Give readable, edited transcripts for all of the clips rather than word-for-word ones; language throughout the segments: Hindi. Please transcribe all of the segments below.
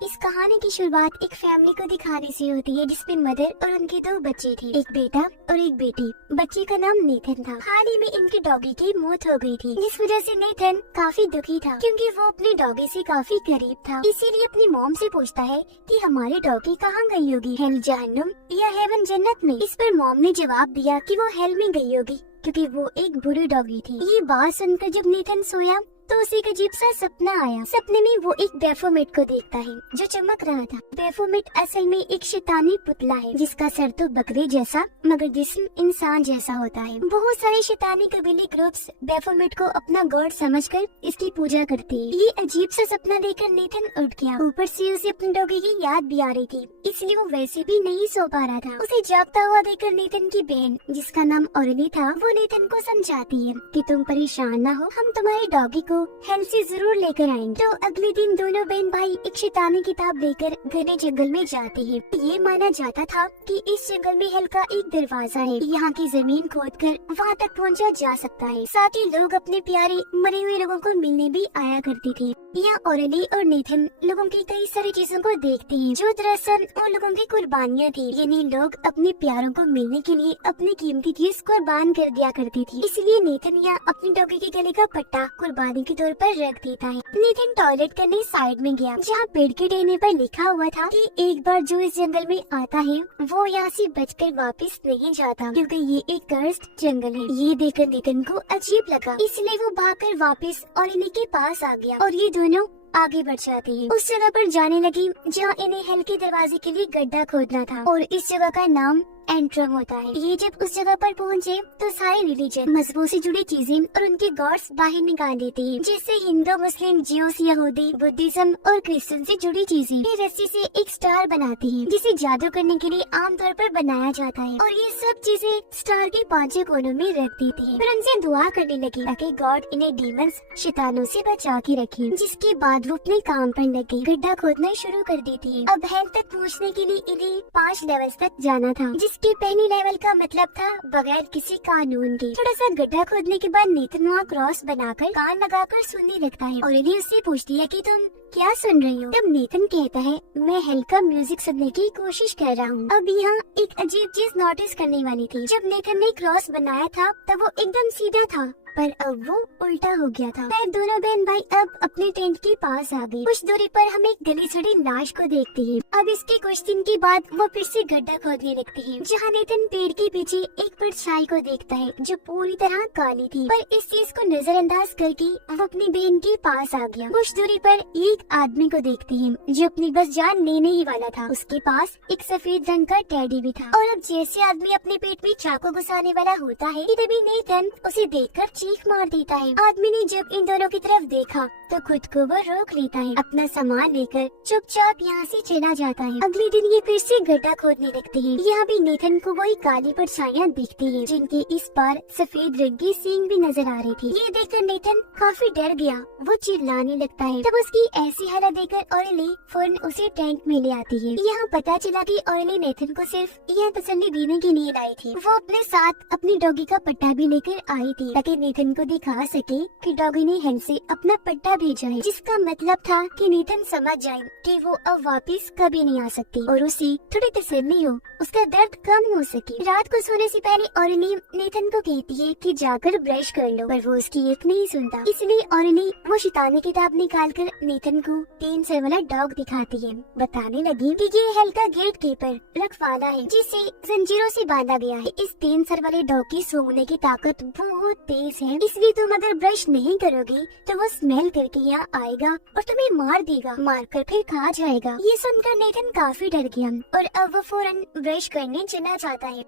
इस कहानी की शुरुआत एक फैमिली को दिखाने से होती है जिसमें मदर और उनके दो बच्चे थे, एक बेटा और एक बेटी। बच्चे का नाम नेथन था। हाल ही में इनके डॉगी की मौत हो गई थी, जिस वजह से नेथन काफी दुखी था क्योंकि वो अपने डॉगी से काफी करीब था। इसीलिए अपनी मॉम से पूछता है कि हमारी डॉगी कहाँ गई होगी, हेल जहन्नुम या हेवन जन्नत में। इस पर मॉम ने जवाब दिया कि वो हेल में गई होगी क्योंकि वो एक बुरी डॉगी थी। ये बात सुनकर जब नेथन सोया तो उसे एक अजीब सा सपना आया। सपने में वो एक बेफोमेट को देखता है जो चमक रहा था। बेफोमेट असल में एक शैतानी पुतला है जिसका सर तो बकरे जैसा मगर जिस्म इंसान जैसा होता है। बहुत सारे शैतानी कबीले ग्रुप्स बेफोमेट को अपना गॉड समझकर इसकी पूजा करते हैं। ये अजीब सा सपना देखकर नेथन उठ गया। ऊपर से उसे अपनी डॉगी की याद भी आ रही थी, इसलिए वो वैसे भी नहीं सो पा रहा था। उसे जागता हुआ देखकर नेथन की बहन जिसका नाम औरली था वो नेथन को समझाती है कि तुम परेशान न हो, हम तुम्हारी डॉगी को हेल से जरूर लेकर आएंगे। तो अगले दिन दोनों बहन भाई एक शैतानी किताब लेकर घने जंगल में जाते हैं। ये माना जाता था कि इस जंगल में हेल का एक दरवाजा है, यहाँ की जमीन खोदकर वहाँ तक पहुँचा जा सकता है। साथ ही लोग अपने प्यारे मरे हुए लोगों को मिलने भी आया करते थे। यहाँ औरली और नेथन लोगों की कई सारी चीजों को देखते हैं जो दरअसल उन लोगों की कुर्बानियाँ थी, यानी लोग अपने प्यारों को मिलने के लिए अपनी कीमती चीज कुर्बान कर दिया करती थी। इसलिए नेथन यहाँ अपनी डॉगी के गले का पट्टा कुर्बानी के तौर पर रख देता है। नेथन टॉयलेट करने साइड में गया जहाँ पेड़ के डंडे पर लिखा हुआ था कि एक बार जो इस जंगल में आता है वो यहाँ से बचकर वापस नहीं जाता क्योंकि ये एक कर्स्ड जंगल है। ये देखकर नेथन को अजीब लगा, इसलिए वो भागकर वापस औरली के पास आ गया और ये दोनों आगे बढ़ जाते हैं। उस जगह पर जाने लगी जहाँ इन्हें हेल के दरवाजे के लिए गड्ढा खोदना था और इस जगह का नाम एंट्रम होता है। ये जब उस जगह पर पहुँचे तो सारे रिलीजन मजहबों से जुड़ी चीजें और उनके गॉड्स बाहर निकाल देते हैं, जैसे हिंदू, मुस्लिम, ज्यूस, यहूदी, बुद्धिज्म और क्रिश्चियन से जुड़ी चीजें। फिर रस्सी से एक स्टार बनाते हैं जिसे जादू करने के लिए आमतौर पर बनाया जाता है और ये सब चीजें स्टार के पांचों कोनों में रख देती है। फिर उनसे दुआ करने लगी ताकि गॉड इन्हें डीमंस शैतानों से बचा के रखे। जिसके बाद वो अपने काम पर लगे, गड्ढा खोदना शुरू कर देती है। अब हेल तक पहुँचने के लिए इन्हें 5 लेवल्स तक जाना था, जिसके पहले लेवल का मतलब था बगैर किसी कानून के। थोड़ा सा गड्ढा खोदने के बाद नेथन वहाँ क्रॉस बनाकर कान लगाकर सुनने लगता है और इन्हें उससे पूछती है कि तुम क्या सुन रही हो। तब नेथन कहता है मैं हेल का म्यूजिक सुनने की कोशिश कर रहा हूँ। अब यहाँ एक अजीब चीज नोटिस करने वाली थी। जब नेथन ने क्रॉस बनाया था तब वो एकदम सीधा था पर अब वो उल्टा हो गया था। फिर दोनों बहन भाई अब अपने टेंट के पास आ गए। कुछ दूरी पर हम एक गली सड़ी लाश को देखते हैं। अब इसके कुछ दिन के बाद वो फिर से गड्ढा खोदने लगते हैं जहाँ नेथन पेड़ के पीछे एक परछाई को देखता है जो पूरी तरह काली थी, पर इस चीज को नजरअंदाज करके वो अपनी बहन के पास आ गया। कुछ दूरी पर एक आदमी को देखते हैं जो अपनी बस जान लेने ही वाला था। उसके पास एक सफेद रंग का टेडी भी था और अब जैसे आदमी अपने पेट में चाकू घुसाने वाला होता है तभी नेथन उसे देखकर चीख मार देता है। आदमी ने जब इन दोनों की तरफ देखा तो खुद को वो रोक लेता है, अपना सामान लेकर चुपचाप यहाँ से चला जाता है। अगले दिन ये फिर से गड्ढा खोदने लगते हैं। यहाँ भी नेथन को वही काली परछाइयाँ दिखती हैं जिनके इस बार सफेद रंग की सींग भी नजर आ रही थी। ये देखकर नेथन काफी डर गया, वो चिल्लाने लगता है। तब उसकी ऐसी हालत देखकर औरली फौरन उसे टैंक में ले आती है। यहाँ पता चला कि औरली नेथन को सिर्फ यह तसल्ली देने के लिए लाई थी। वो अपने साथ अपनी डॉगी का पट्टा भी लेकर आई थी ताकि नेथन को दिखा सके कि डॉगी ने हेल से अपना पट्टा भेजा है, जिसका मतलब था कि नेथन समझ जाए कि वो अब वापस कभी नहीं आ सकती और उसे थोड़ी तसल्ली हो, उसका दर्द कम हो सके। रात को सोने से पहले औरली नेथन को कहती है कि जाकर ब्रश कर लो, पर वो उसकी एक नहीं सुनता। इसलिए औरली वो शैतानी किताब निकाल कर नेथन को 3 सर वाला डॉग दिखाती है। बताने लगी कि ये हेल का गेट कीपर रखवाला है जिसे जंजीरों से बांधा गया है। इस 3 सर वाले डॉग की सूंघने की ताकत बहुत तेज है, इसलिए तुम अगर ब्रश नहीं करोगे तो वो स्मेल करके यहाँ आएगा और तुम्हें मार देगा, मार कर फिर खा जाएगा। ये सुनकर नेथन काफी डर गया और अब वो फौरन ब्रश करने चला जाता है।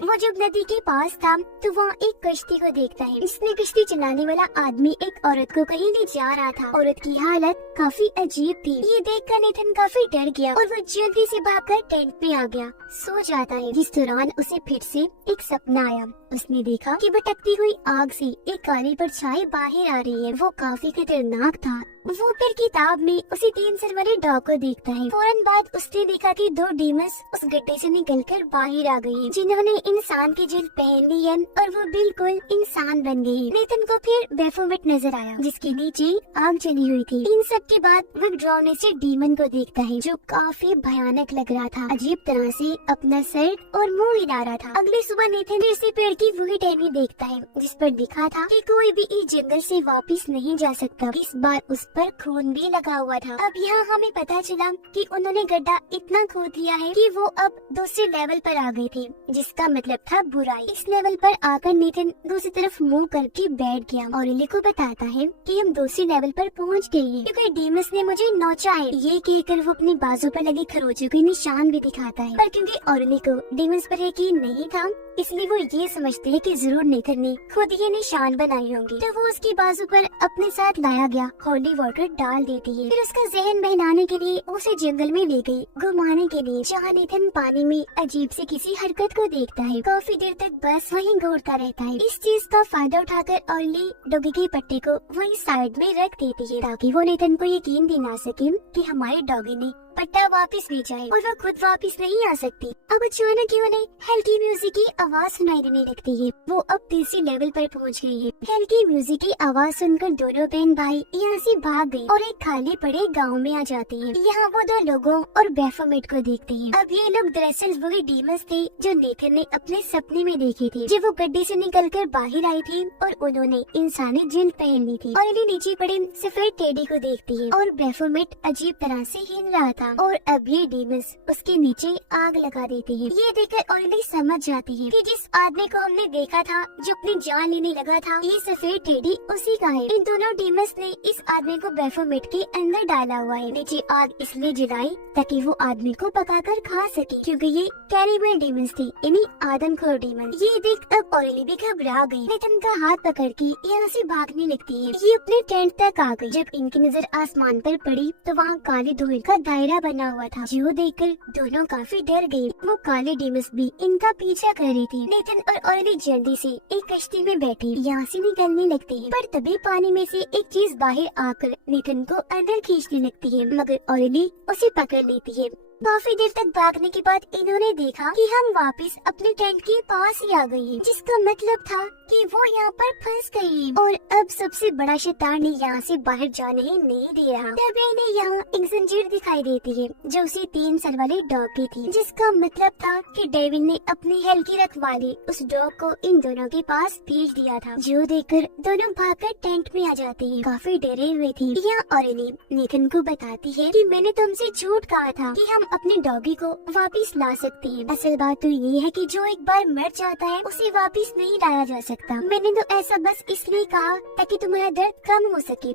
वो जब नदी के पास था तो वहाँ एक कश्ती को देखता है। इसमें कश्ती चलाने वाला आदमी एक औरत को कहीं ले जा रहा था। औरत की हालत काफी अजीब थी। ये देखकर नेथन काफी डर गया और वो जल्दी से भागकर टेंट में आ गया, सो जाता है। जिस दौरान उसे फिर से एक सपना आया। उसने देखा कि भटकती हुई आग से एक काली परछाई बाहर आ रही है। वो काफी खतरनाक था। वो फिर किताब में उसी 3 सर वाले डॉग को देखता है। फौरन बाद उसने देखा कि 2 डीमंस उस गड्ढे से निकलकर बाहर आ गई हैं, जिन्होंने इंसान की जल्द पहन ली है और वो बिल्कुल इंसान बन गई। नेथन को फिर बेफोमेट नजर आया जिसके नीचे आग जली हुई थी। इन सब के बाद वो डरावने से डीमन को देखता है जो काफी भयानक लग रहा था, अजीब तरह से अपना सर और मुंह हिला रहा था। अगली सुबह नेथन फिर से पेड़ की वही टहनी देखता है जिस पर लिखा था कि कोई भी इस जंगल से वापस नहीं जा सकता। इस बार उस पर खून भी लगा हुआ था। अब यहाँ हमें पता चला कि उन्होंने गड्ढा इतना खोद लिया है कि वो अब दूसरे लेवल पर आ गए थे, जिसका मतलब था बुराई। इस लेवल पर आकर नेथन दूसरी तरफ मुंह करके बैठ गया और लिली को बताता है कि हम दूसरे लेवल पर पहुँच गए हैं क्योंकि डीमस ने मुझे नोचा है। ये कहकर वो अपनी बाजू पर लगे खरोचों के निशान भी दिखाता है, पर क्योंकि ऑरली को डीमस पर यकीन नहीं था इसलिए वो ये समझते हैं कि जरूर नेथन ने खुद ये निशान बनाए होंगे। तो वो उसकी बाजू पर अपने साथ लाया गया होली वाटर डाल देती है। फिर उसका जहन बहलाने के लिए उसे जंगल में ले गई घुमाने के लिए, जहाँ नेथन पानी में अजीब सी किसी हरकत को देखता है। काफी देर तक बस वहीं घूरता रहता है। इस चीज का फायदा उठाकर ऑरली डॉगी के पट्टे को वहीं साइड में रख देती है ताकि वो नेथन को यकीन दिला सके कि हमारे डॉगी ने पट्टा वापस ले जाए और वो खुद वापस नहीं आ सकती। अब अचानक उन्हें हल्की म्यूजिक की आवाज सुनाई देने लगती है। वो अब तीसरे लेवल पर पहुंच गई है। हल्की म्यूजिक की आवाज सुनकर दोनों बहन भाई यहाँ से भाग गए और एक खाली पड़े गांव में आ जाते हैं। यहाँ वो 2 लोगों और बेफोमेट को देखते हैं। अब ये लोग दरअसल वही डीमंस थे जो नेथन ने अपने सपने में देखे थे, जब वो गड्ढे से निकलकर बाहर आई थी और उन्होंने इंसानी जिल्द पहन ली थी। और नीचे पड़े सफेद टेडी को देखती है और बेफोमेट अजीब तरह से हिल रहा था और अब ये डीमंस उसके नीचे आग लगा देते हैं। ये देखकर ऑरली समझ जाती है कि जिस आदमी को हमने देखा था जो अपनी जान लेने लगा था, ये सफेद टेडी उसी का है। इन दोनों डीमंस ने इस आदमी को बेफोमेट के अंदर डाला हुआ है। नीचे आग इसलिए जलाई ताकि वो आदमी को पकाकर खा सके, क्योंकि ये कैनिबल डीमंस थे, यानी आदमखोर डीमन। ये देख अब ऑरली भी घबरा गई। नेथन का हाथ पकड़ के यहाँ से भागने लगती है। ये अपने टेंट तक आ गई। जब इनकी नजर आसमान पर पड़ी तो वहाँ काले धुएं का दायरा बना हुआ था, जो देखकर दोनों काफी डर गए। वो काले डीमंस भी इनका पीछा कर रही थी। नेथन और ऑरली जल्दी से एक कश्ती में बैठे यहाँ से निकलने लगते हैं, पर तभी पानी में से एक चीज बाहर आकर नेथन को अंदर खींचने लगती है, मगर ऑरली उसे पकड़ लेती है। काफी देर तक भागने के बाद इन्होंने देखा कि हम वापस अपने टेंट के पास ही आ गए हैं, जिसका मतलब था कि वो यहाँ पर फंस गई और अब सबसे बड़ा शैतान यहाँ से बाहर जाने ही नहीं दे रहा। तभी इन्हें यहाँ एक जंजीर दिखाई देती है जो उसी 3 सर वाले डॉग की थी, जिसका मतलब था कि डेविड ने अपनी हल्की रखवाली उस डॉग को इन दोनों के पास भेज दिया था, जो देखकर दोनों भागकर टेंट में आ जाते हैं। काफी डरे हुए थे। यहाँ ऑरली नेथन को बताती है कि मैंने तुमसे झूठ कहा था कि हम अपने डॉगी को वापस ला सकते हैं। असल बात तो ये है कि जो एक बार मर जाता है उसे वापस नहीं लाया जा सकता। मैंने तो ऐसा बस इसलिए कहा ताकि तुम्हारा दर्द कम हो सके।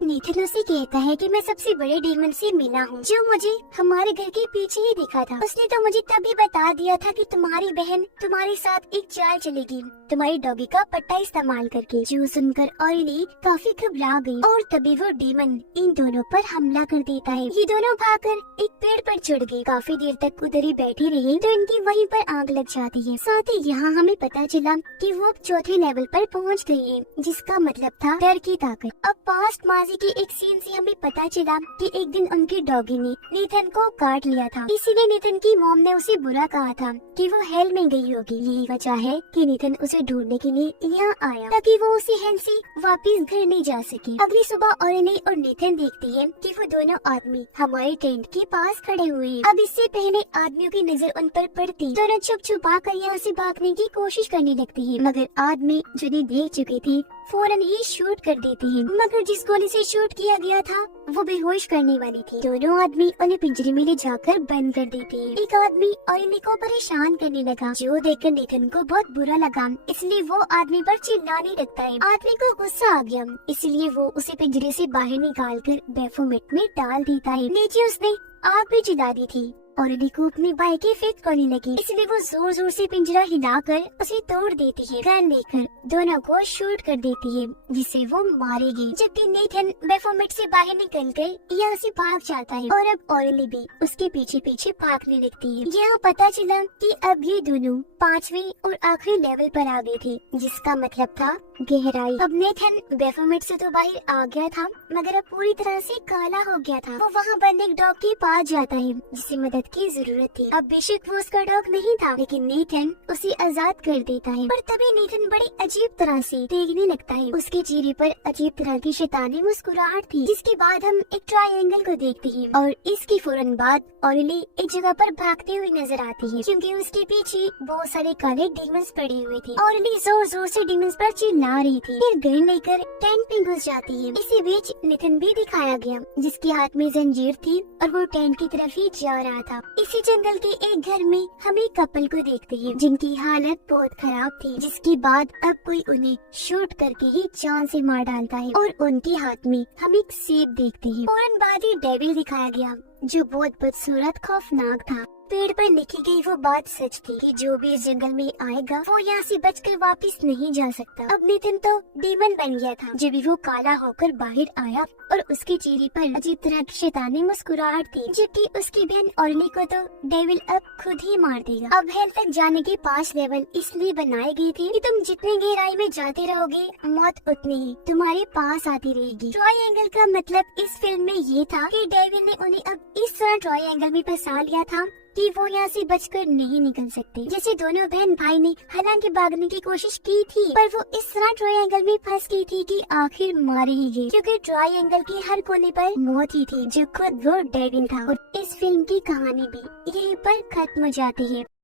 नेथन उसे कहता है कि मैं सबसे बड़े डीमन से मिला हूँ जो मुझे हमारे घर के पीछे ही दिखा था। उसने तो मुझे तभी बता दिया था कि तुम्हारी बहन तुम्हारे साथ एक चाल चलेगी, तुम्हारी डॉगी का पट्टा इस्तेमाल करके। जो सुनकर ऑरली काफी घबरा गई और तभी वो डीमन इन दोनों पर हमला कर देता है। ये दोनों भागकर एक पेड़ पर चढ़ गए। काफी देर तक उधर ही बैठी रही तो इनकी वहीं पर आग लग जाती है। साथ ही यहाँ हमें पता चला कि वो अब 4थे लेवल पर पहुँच गई है, जिसका मतलब था डर की ताकत। अब पास्ट माजी के एक सीन से हमें पता चला कि एक दिन उनकी डॉगी ने नेथन को काट लिया था, इसीलिए नेथन की मॉम ने उसे बुरा कहा था कि वो हेल में गई होगी। यही वजह है कि नेथन उसे ढूंढने के लिए यहाँ आया ताकि वो उसी हेल से वापस घर नहीं जा सके। अगली सुबह ऑरली और नेथन देखती है कि वो दोनों आदमी हमारे टेंट के पास खड़े हुए हैं। अब इससे पहले आदमियों की नजर उन पर पड़ती, दोनों छुप छुपा कर यहाँ से भागने की कोशिश करने लगती है, मगर आदमी जिन्हें देख चुकी थी फौरन ही शूट कर देती है। मगर जिस गोली से शूट किया गया था वो बेहोश करने वाली थी। दोनों आदमी उन्हें पिंजरे में ले जाकर बंद कर देते हैं। एक आदमी ऑरली को परेशान करने लगा, जो देखकर नेथन को बहुत बुरा लगा, इसलिए वो आदमी पर चिल्लाने लगता है। आदमी को गुस्सा आ गया, इसलिए वो उसे पिंजरे से बाहर निकालकर बेफोमेट में डाल देता है। नीचे उसने आग भी जला दी थी। ऑरेली को अपनी भाई की फिक्र होने लगी, इसलिए वो जोर जोर से पिंजरा हिलाकर उसे तोड़ देती है। गन लेकर दोनों को शूट कर देती है, जिसे वो मारेगी। जबकि नेथन बेफोमेट से बाहर निकल कर यहाँ से भाग जाता है और अब ऑरेली भी उसके पीछे पीछे भागने लगती है। यहाँ पता चला कि अब ये दोनों 5वें और आखिरी लेवल पर आ गए थे, जिसका मतलब था गहराई। अब नेथन बेफोमेट से तो बाहर आ गया था, मगर अब पूरी तरह से काला हो गया था। वो वहाँ बंद एक डॉग के पास जाता है, जिसे मदद की जरूरत थी। अब बेशक वो उसका डॉग नहीं था, लेकिन नेथन उसे आजाद कर देता है। पर तभी नेथन बड़ी अजीब तरह से देखने लगता है। उसके चेहरे पर अजीब तरह की शैतानी मुस्कुराहट थी। जिसके बाद हम एक ट्रायंगल को देखते हैं और इसकी फौरन बाद ऑरेली एक जगह पर भागते हुए नजर आती है, क्योंकि उसके पीछे बहुत सारे काले डीमंस पड़े हुए थे। ऑरेली जोर जोर से डीमंस पर चिल्ला रही थी। फिर गन लेकर टेंट में घुस जाती है। इसी बीच नेथन भी दिखाया गया, जिसके हाथ में जंजीर थी और वो टेंट की तरफ ही जा रहा था। इसी जंगल के एक घर में हम एक कपल को देखते हैं, जिनकी हालत बहुत खराब थी। जिसके बाद अब कोई उन्हें शूट करके ही जान से मार डालता है और उनके हाथ में हम एक सेब देखते हैं। फौरन बाद ही डेविल दिखाया गया, जो बहुत बदसूरत खौफनाक था। पेड़ पर लिखी गई वो बात सच थी कि जो भी इस जंगल में आएगा वो यहाँ से बचकर वापस नहीं जा सकता। अब नेथन तो डीमन बन गया था। जब भी वो काला होकर बाहर आया और उसके चेहरे पर अजीब तरह की शैतानी मुस्कुराहट थी, जबकि उसकी बहन ऑरेली को तो डेविल अब खुद ही मार देगा। अब हेल तक जाने के 5 लेवल इसलिए बनाए गए थे कि तुम जितने गहराई में जाते रहोगे, मौत उतनी ही तुम्हारे पास आती रहेगी। ट्रायंगल का मतलब इस फिल्म में ये था कि डेविल ने उन्हें अब इस तरह ट्रायंगल में फंसा लिया था कि वो यहाँ से बचकर नहीं निकल सकते। जैसे दोनों बहन भाई ने हालांकि भागने की कोशिश की थी, पर वो इस तरह ट्रायंगल में फंस गई थी कि आखिर मारी ही गई, क्योंकि ट्रायंगल के हर कोने पर मौत ही थी, जो खुद वो डेविल था। और इस फिल्म की कहानी भी यहीं पर खत्म हो जाती है।